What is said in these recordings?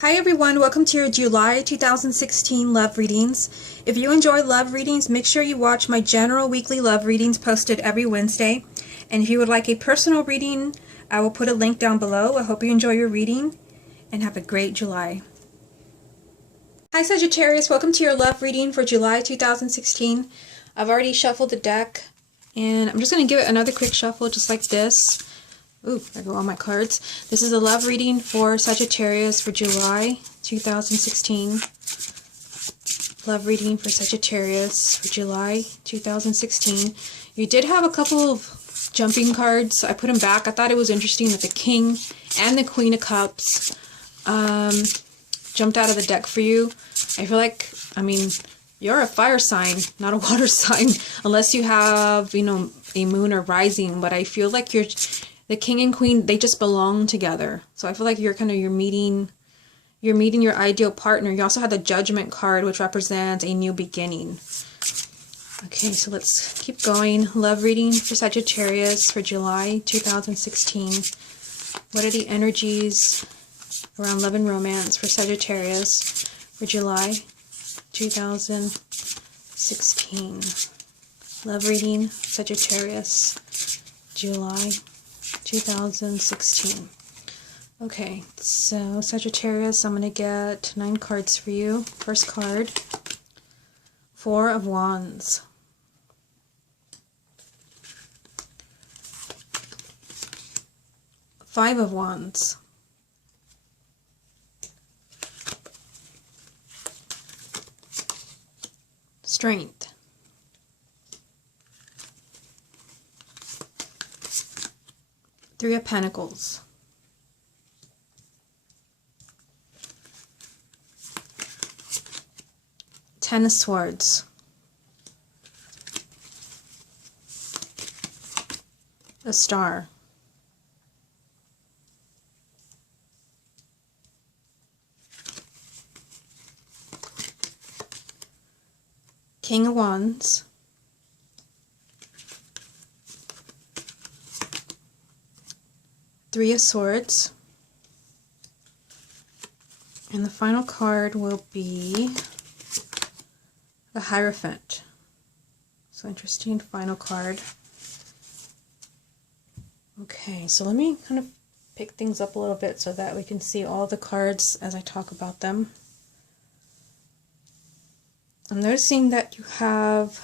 Hi everyone, welcome to your July 2016 love readings. If you enjoy love readings, make sure you watch my general weekly love readings posted every Wednesday. And if you would like a personal reading, I will put a link down below. I hope you enjoy your reading and have a great July. Hi Sagittarius, welcome to your love reading for July 2016. I've already shuffled the deck and I'm just going to give it another quick shuffle just like this. Ooh, there go all my cards. This is a love reading for Sagittarius for July 2016. Love reading for Sagittarius for July 2016. You did have a couple of jumping cards. I put them back. I thought it was interesting that the King and the Queen of Cups jumped out of the deck for you. I feel like, you're a fire sign, not a water sign, unless you have, a moon or rising. But I feel like the King and Queen, they just belong together. So I feel like you're meeting your ideal partner. You also have the Judgment card, which represents a new beginning. Okay, so let's keep going. Love reading for Sagittarius for July 2016. What are the energies around love and romance for Sagittarius for July 2016? Love reading, Sagittarius, July 2016. Okay, so Sagittarius, I'm going to get 9 cards for you. First card, 4 of Wands. Five of Wands. Strength. Three of Pentacles. Ten of Swords. A Star. King of Wands. Three of Swords. And the final card will be the Hierophant. So interesting final card. Okay, so let me kind of pick things up a little bit so that we can see all the cards as I talk about them. I'm noticing that you have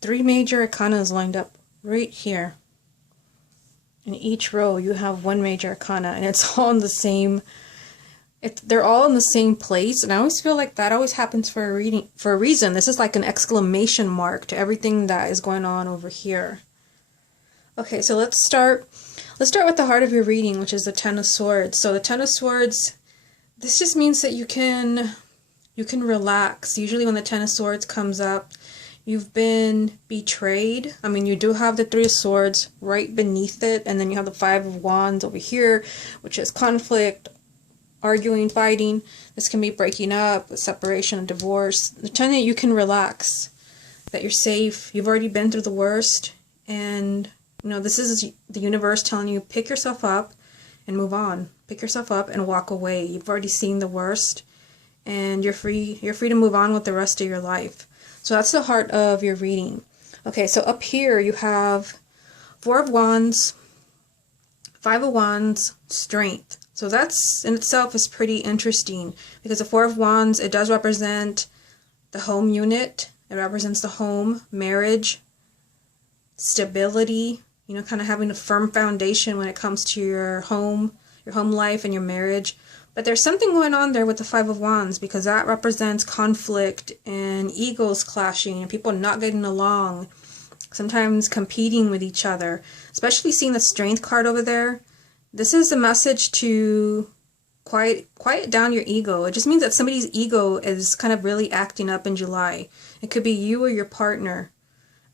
3 major arcanas lined up right here. In each row you have 1 major arcana, and it's all in the same, they're all in the same place, and I always feel like that always happens for a reason. This is like an exclamation mark to everything that is going on over here. Okay, so let's start with the heart of your reading, which is the Ten of Swords. So the Ten of Swords, this just means that you can relax. Usually when the Ten of Swords comes up, you've been betrayed. You do have the Three of Swords right beneath it, and then you have the Five of Wands over here, which is conflict, arguing, fighting. This can be breaking up, separation, divorce. The time that you can relax, that you're safe, you've already been through the worst, and this is the universe telling you, pick yourself up and move on. Pick yourself up and walk away. You've already seen the worst, and you're free to move on with the rest of your life. So that's the heart of your reading. Okay, so up here you have 4 of Wands, 5 of Wands, Strength. So that's in itself is pretty interesting, because the 4 of Wands, it does represent the home unit. It represents the home, marriage, stability, kind of having a firm foundation when it comes to your home life and your marriage. But there's something going on there with the 5 of Wands, because that represents conflict and egos clashing and people not getting along, sometimes competing with each other. Especially seeing the Strength card over there. This is a message to quiet down your ego. It just means that somebody's ego is kind of really acting up in July. It could be you or your partner.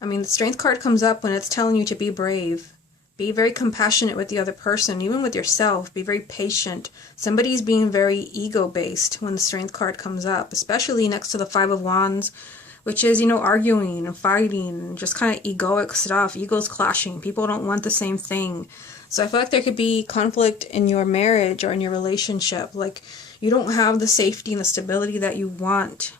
The Strength card comes up when it's telling you to be brave. Be very compassionate with the other person, even with yourself. Be very patient. Somebody's being very ego-based when the Strength card comes up, especially next to the 5 of Wands, which is, arguing and fighting and just kind of egoic stuff. Egos clashing. People don't want the same thing. So I feel like there could be conflict in your marriage or in your relationship. Like, you don't have the safety and the stability that you want.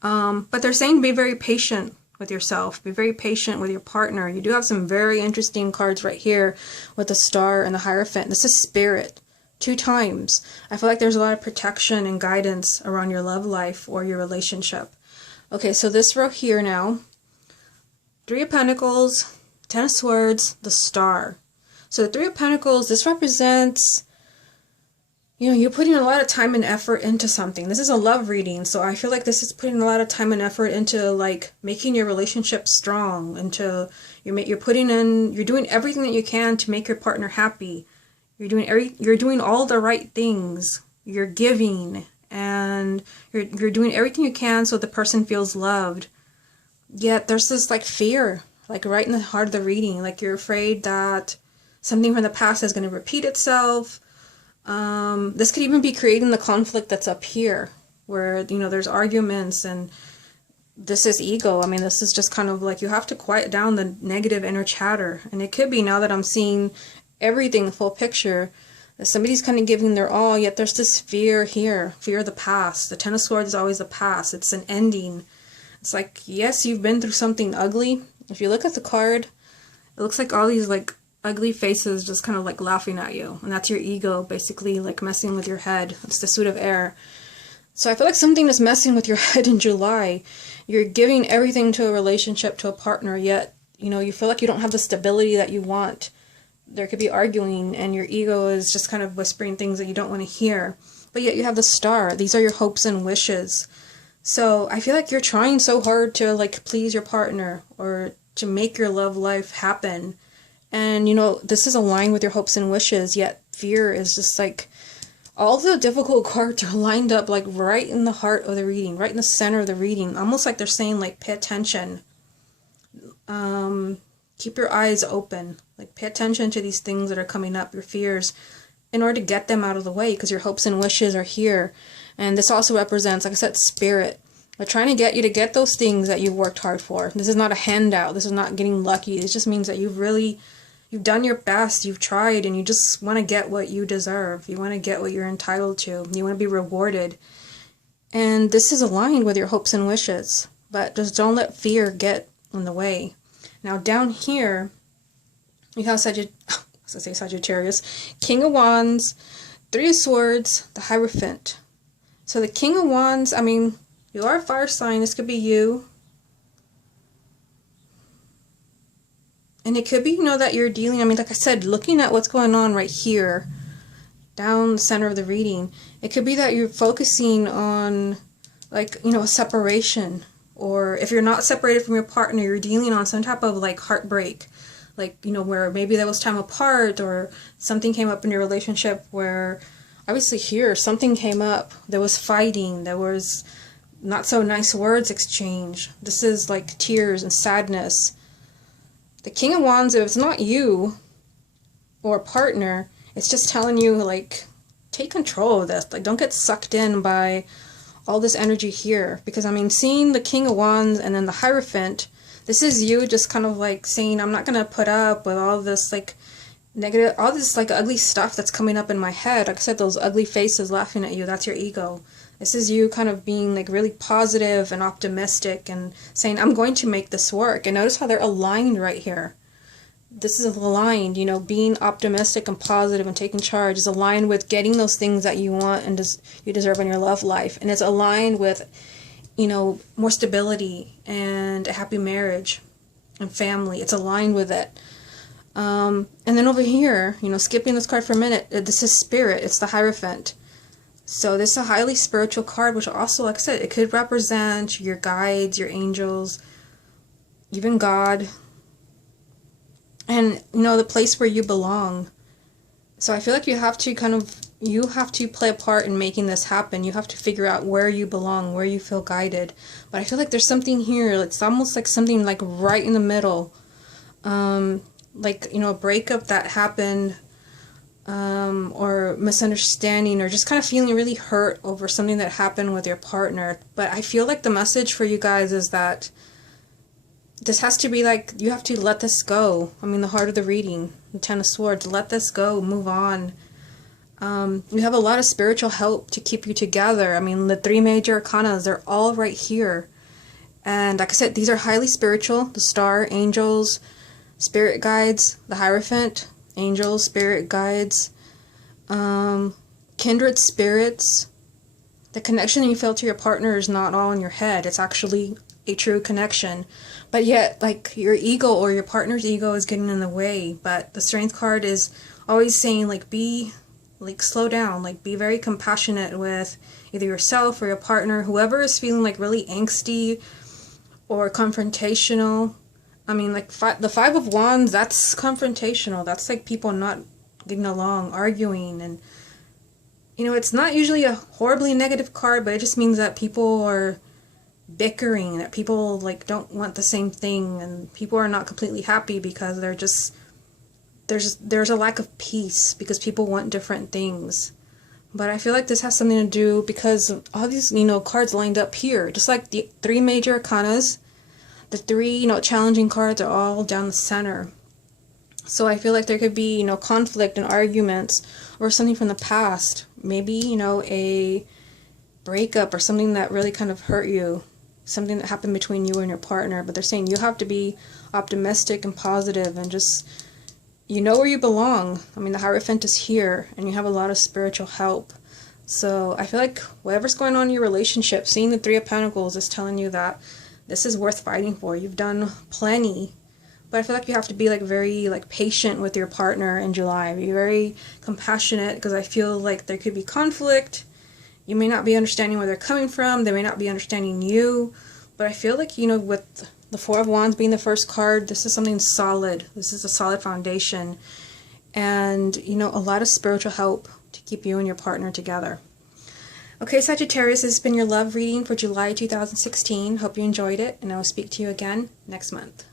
But they're saying be very patient with yourself. Be very patient with your partner. You do have some very interesting cards right here with the Star and the Hierophant. This is Spirit. 2 times. I feel like there's a lot of protection and guidance around your love life or your relationship. Okay, so this row here now. 3 of Pentacles, 10 of Swords, the Star. So the 3 of Pentacles, this represents, you know, you're putting a lot of time and effort into something. This is a love reading, so I feel like this is putting a lot of time and effort into, like, making your relationship strong, into you're doing everything that you can to make your partner happy. You're doing all the right things. You're giving, and you're doing everything you can so the person feels loved. Yet there's this, like, fear, like, right in the heart of the reading. Like, you're afraid that something from the past is going to repeat itself. This could even be creating the conflict that's up here, where, you know, there's arguments, and this is ego. I mean, this is just kind of like, you have to quiet down the negative inner chatter. And it could be, now that I'm seeing everything, the full picture, that somebody's kind of giving their all, yet there's this fear here, fear of the past. The 10 of Swords is always the past. It's an ending. It's like, yes, you've been through something ugly. If you look at the card, it looks like all these, like, ugly faces just kind of, like, laughing at you. And that's your ego, basically, like, messing with your head. It's the Suit of Air. So I feel like something is messing with your head in July. You're giving everything to a relationship, to a partner, yet, you know, you feel like you don't have the stability that you want. There could be arguing, and your ego is just kind of whispering things that you don't want to hear. But yet you have the Star. These are your hopes and wishes. So I feel like you're trying so hard to, like, please your partner or to make your love life happen. And, you know, this is aligned with your hopes and wishes, yet fear is just, like, all the difficult cards are lined up, like, right in the heart of the reading, right in the center of the reading. Almost like they're saying, like, pay attention. Keep your eyes open. Like, pay attention to these things that are coming up, your fears, in order to get them out of the way, because your hopes and wishes are here. And this also represents, like I said, spirit. They're trying to get you to get those things that you've worked hard for. This is not a handout. This is not getting lucky. It just means that you've done your best, you've tried, and you just want to get what you deserve. You want to get what you're entitled to. You want to be rewarded. And this is aligned with your hopes and wishes. But just don't let fear get in the way. Now down here, you have Sagittarius, King of Wands, 3 of Swords, the Hierophant. So the King of Wands, I mean, you are a fire sign. This could be you. And it could be, you know, that you're dealing, I mean, like I said, looking at what's going on right here, down the center of the reading, it could be that you're focusing on, like, you know, a separation. Or if you're not separated from your partner, you're dealing on some type of, like, heartbreak. Like, you know, where maybe there was time apart, or something came up in your relationship where, obviously here, something came up. There was fighting. There was not so nice words exchanged. This is, like, tears and sadness. The King of Wands, if it's not you or a partner, it's just telling you, like, take control of this. Like, don't get sucked in by all this energy here. Because, I mean, seeing the King of Wands and then the Hierophant, this is you just kind of, like, saying, I'm not going to put up with all this, like, negative, all this, like, ugly stuff that's coming up in my head. Like I said, those ugly faces laughing at you, that's your ego. This is you kind of being, like, really positive and optimistic and saying, I'm going to make this work. And notice how they're aligned right here. This is aligned, you know, being optimistic and positive and taking charge is aligned with getting those things that you want and you deserve in your love life. And it's aligned with, you know, more stability and a happy marriage and family. It's aligned with it. And then over here, you know, skipping this card for a minute, this is Spirit. It's the Hierophant. So this is a highly spiritual card, which also, like I said, it could represent your guides, your angels, even God. And, you know, the place where you belong. So I feel like you have to play a part in making this happen. You have to figure out where you belong, where you feel guided. But I feel like there's something here. It's almost like something, like, right in the middle. Like, you know, a breakup that happened, or misunderstanding, or just kind of feeling really hurt over something that happened with your partner. But I feel like the message for you guys is that this has to be like, you have to let this go. I mean, the heart of the reading, the Ten of Swords, let this go, move on. You have a lot of spiritual help to keep you together. I mean, the three major arcanas, they're all right here. And like I said, these are highly spiritual. The Star, angels, spirit guides, the Hierophant, angels, spirit guides, kindred spirits. The connection you feel to your partner is not all in your head. It's actually a true connection. But yet, like, your ego or your partner's ego is getting in the way. But the Strength card is always saying, like, slow down. Like, be very compassionate with either yourself or your partner. Whoever is feeling, like, really angsty or confrontational. I mean, like, the Five of Wands, that's confrontational. That's, like, people not getting along, arguing, and you know, it's not usually a horribly negative card, but it just means that people are bickering, that people, like, don't want the same thing, and people are not completely happy because they're just, there's a lack of peace because people want different things. But I feel like this has something to do because all these, you know, cards lined up here, just like the three major arcanas, the three, you know, challenging cards are all down the center. So I feel like there could be, you know, conflict and arguments or something from the past. Maybe, you know, a breakup or something that really kind of hurt you. Something that happened between you and your partner. But they're saying you have to be optimistic and positive and just, you know where you belong. I mean, the Hierophant is here and you have a lot of spiritual help. So I feel like whatever's going on in your relationship, seeing the Three of Pentacles is telling you that this is worth fighting for. You've done plenty. But I feel like you have to be, like, very, like, patient with your partner in July. Be very compassionate because I feel like there could be conflict. You may not be understanding where they're coming from. They may not be understanding you. But I feel like, you know, with the Four of Wands being the first card, this is something solid. This is a solid foundation. And, you know, a lot of spiritual help to keep you and your partner together. Okay, Sagittarius, this has been your love reading for July 2016. Hope you enjoyed it, and I will speak to you again next month.